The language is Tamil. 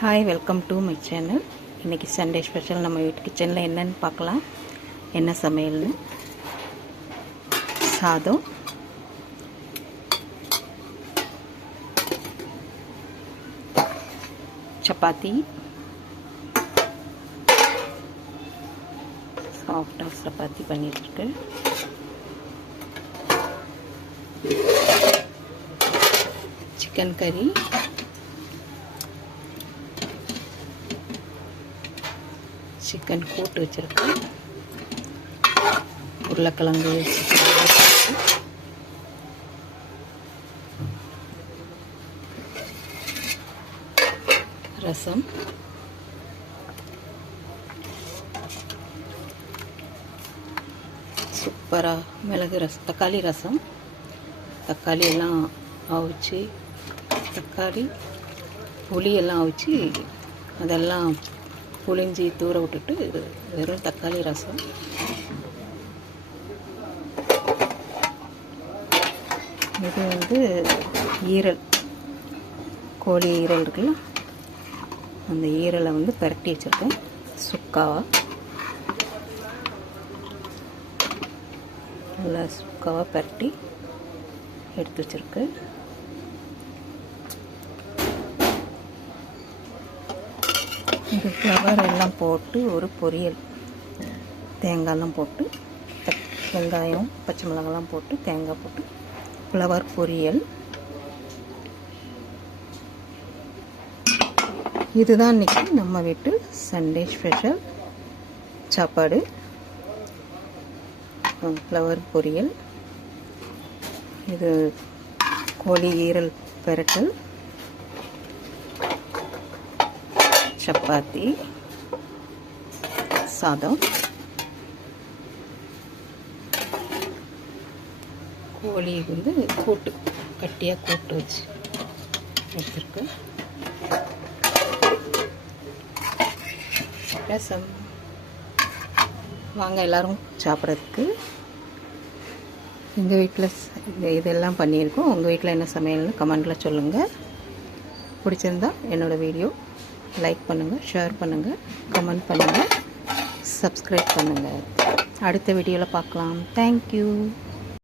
Hi, welcome to my channel. இன்றைக்கி சண்டே ஸ்பெஷல். நம்ம வீட்டு கிச்சனில் என்னென்னு பார்க்கலாம். என்ன சமையல்னு. சாதம், சப்பாத்தி, சாஃப்டாக சப்பாத்தி பண்ணிட்டுருக்கு, சிக்கன் கறி, சிக்கன் கூட்டு வச்சுருக்கேன், உருளைக்கிழங்கு, ரசம், சூப்பராக மிளகு ரசம், தக்காளி ரசம். தக்காளி எல்லாம் அவிச்சு, தக்காளி புளியெல்லாம் அவிச்சு அதெல்லாம் புளிஞ்சி தூர விட்டுட்டு வெறும் தக்காளி ரசம். இது ஈரல், கோழி ஈரல் இருக்குல்ல, அந்த ஈரலை பரட்டி வச்சுருக்கேன் சுக்காவா. நல்லா சுக்காவாக பரட்டி எடுத்து வச்சுருக்கேன். இது ஃப்ளவர் எல்லாம் போட்டு ஒரு பொரியல், தேங்காயெல்லாம் போட்டு, வெங்காயம் பச்சை மிளகாலாம் போட்டு தேங்காய் போட்டு ஃப்ளவர் பொரியல். இதுதான் இன்றைக்கி நம்ம வீட்டு சண்டே ஸ்பெஷல் சாப்பாடு. ஃப்ளவர் பொரியல், இது கோழி ஈரல் பெரட்டல், சப்பாத்தி, சாதம், கோழி கூட்டு, கட்டியாக கூட்டு வச்சு எடுத்துருக்கு, ரசம். வாங்க எல்லோரும் சாப்பிட்றதுக்கு. எங்கள் வீட்டில் இதெல்லாம் பண்ணியிருக்கோம். உங்கள் வீட்டில் என்ன சமையல்னு கமெண்டில் சொல்லுங்கள். பிடிச்சிருந்தா என்னோடய வீடியோ லைக் பண்ணுங்கள், ஷேர் பண்ணுங்கள், கமெண்ட் பண்ணுங்கள், சப்ஸ்கிரைப் பண்ணுங்கள். அடுத்த வீடியோவில் பார்க்கலாம். தேங்க்யூ.